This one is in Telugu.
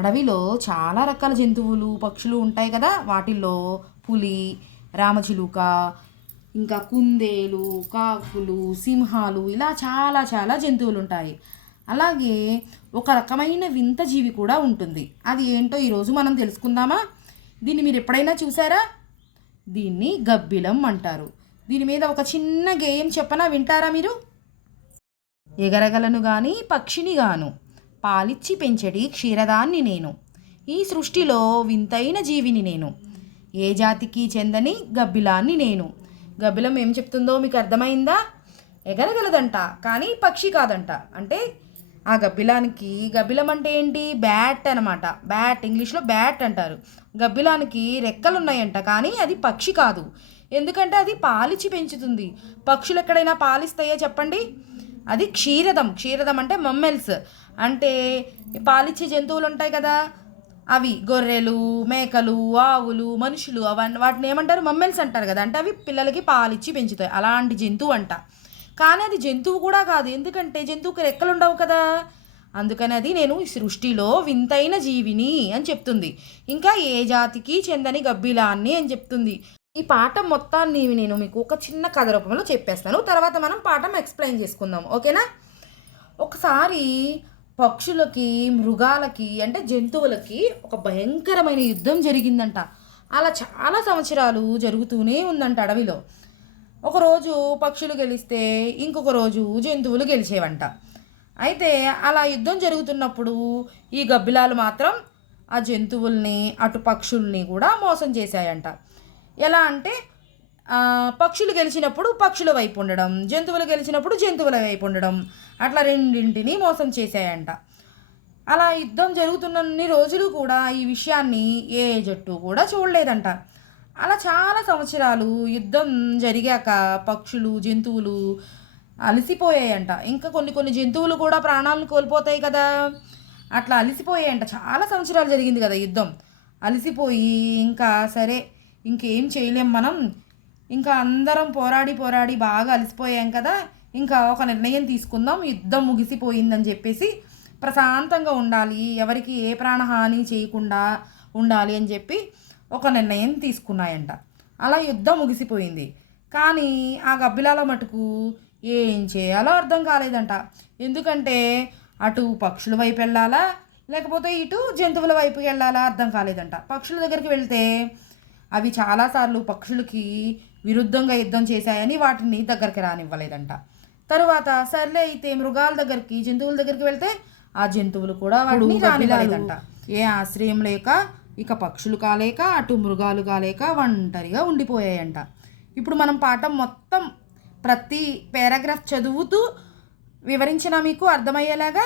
అడవిలో చాలా రకాల జంతువులు, పక్షులు ఉంటాయి కదా! వాటిల్లో పులి, రామచిలుక, ఇంకా కుందేలు, కాకులు, సింహాలు ఇలా చాలా చాలా జంతువులుంటాయి. అలాగే ఒక రకమైన వింత జీవి కూడా ఉంటుంది. అది ఏంటో ఈరోజు మనం తెలుసుకుందామా? దీన్ని మీరు ఎప్పుడైనా చూసారా? దీన్ని గబ్బిలం అంటారు. దీని మీద ఒక చిన్న గేయం చెప్పనా, వింటారా మీరు? ఎగరగలను గాని పక్షిని గాను, పాలిచ్చి పెంచెడి క్షీరదాన్ని నేను, ఈ సృష్టిలో వింతైన జీవిని నేను, ఏ జాతికి చెందని గబ్బిలాన్ని నేను. గబ్బిలం ఏం చెప్తుందో మీకు అర్థమైందా? ఎగరగలదంట కానీ పక్షి కాదంట. అంటే ఆ గబ్బిలానికి, గబ్బిలం అంటే ఏంటి? బ్యాట్ అనమాట. బ్యాట్, ఇంగ్లీష్లో బ్యాట్ అంటారు. గబ్బిలానికి రెక్కలు ఉన్నాయంట కానీ అది పక్షి కాదు. ఎందుకంటే అది పాలిచ్చి పెంచుతుంది. పక్షులు ఎక్కడైనా పాలిస్తాయో చెప్పండి? అది క్షీరదం. క్షీరదం అంటే మమ్మెల్స్, అంటే పాలిచ్చే జంతువులు ఉంటాయి కదా, అవి గొర్రెలు, మేకలు, ఆవులు, మనుషులు, అవన్నీ వాటిని ఏమంటారు? మమ్మెల్స్ అంటారు కదా. అంటే అవి పిల్లలకి పాలిచ్చి పెంచుతాయి. అలాంటి జంతువు అంట. కానీ అది జంతువు కూడా కాదు, ఎందుకంటే జంతువుకి రెక్కలు ఉండవు కదా. అందుకని అది నేను ఈ సృష్టిలో వింతైన జీవిని అని చెప్తుంది. ఇంకా ఏ జాతికి చెందని గబ్బిలాన్ని అని చెప్తుంది. ఈ పాఠం మొత్తాన్ని నేను మీకు ఒక చిన్న కథ రూపంలో చెప్పేస్తాను. తర్వాత మనం పాఠం ఎక్స్ప్లెయిన్ చేసుకుందాం, ఓకేనా? ఒకసారి పక్షులకి, మృగాలకి, అంటే జంతువులకి ఒక భయంకరమైన యుద్ధం జరిగిందంట. అలా చాలా సంవత్సరాలు జరుగుతూనే ఉందంట అడవిలో. ఒకరోజు పక్షులు గెలిస్తే ఇంకొక రోజు జంతువులు గెలిచేవంట. అయితే అలా యుద్ధం జరుగుతున్నప్పుడు ఈ గబ్బిలాలు మాత్రం ఆ జంతువుల్ని, అటు పక్షుల్ని కూడా మోసం చేశాయంట. ఎలా అంటే పక్షులు గెలిచినప్పుడు పక్షుల వైపు ఉండడం, జంతువులు గెలిచినప్పుడు జంతువుల వైపు ఉండడం, అట్లా రెండింటిని మోసం చేశాయంట. అలా యుద్ధం జరుగుతున్నన్ని రోజులు కూడా ఈ విషయాన్ని ఏ జట్టు కూడా చూడలేదంట. అలా చాలా సంవత్సరాలు యుద్ధం జరిగాక పక్షులు, జంతువులు అలసిపోయాయంట. ఇంకా కొన్ని కొన్ని జంతువులు కూడా ప్రాణాలను కోల్పోతాయి కదా. అట్లా అలసిపోయాయంట. చాలా సంవత్సరాలు జరిగింది కదా యుద్ధం. అలసిపోయి ఇంకా సరే ఇంకేం చేయలేం మనం, ఇంకా అందరం పోరాడి పోరాడి బాగా అలసిపోయాం కదా, ఇంకా ఒక నిర్ణయం తీసుకుందాం, యుద్ధం ముగిసిపోయిందని చెప్పేసి ప్రశాంతంగా ఉండాలి, ఎవరికి ఏ ప్రాణహాని చేయకుండా ఉండాలి అని చెప్పి ఒక నిర్ణయం తీసుకున్నాయంట. అలా యుద్ధం ముగిసిపోయింది. కానీ ఆ గబ్బిలాల మటుకు ఏం చేయాలో అర్థం కాలేదంట. ఎందుకంటే అటు పక్షుల వైపు వెళ్ళాలా లేకపోతే ఇటు జంతువుల వైపుకి వెళ్ళాలా అర్థం కాలేదంట. పక్షుల దగ్గరికి వెళ్తే అవి చాలాసార్లు పక్షులకి విరుద్ధంగా యుద్ధం చేశాయని వాటిని దగ్గరికి రానివ్వలేదంట. తరువాత సర్లే అయితే మృగాల దగ్గరికి, జంతువుల దగ్గరికి వెళ్తే ఆ జంతువులు కూడా వాటిని రానివ్వలేదంట. ఏ ఆశ్రయం లేక ఇక పక్షులు కాలేక అటు మృగాలు కాలేక ఒంటరిగా ఉండిపోయాయంట. ఇప్పుడు మనం పాఠం మొత్తం ప్రతి పారాగ్రాఫ్ చదువుతూ వివరించినా మీకు అర్థమయ్యేలాగా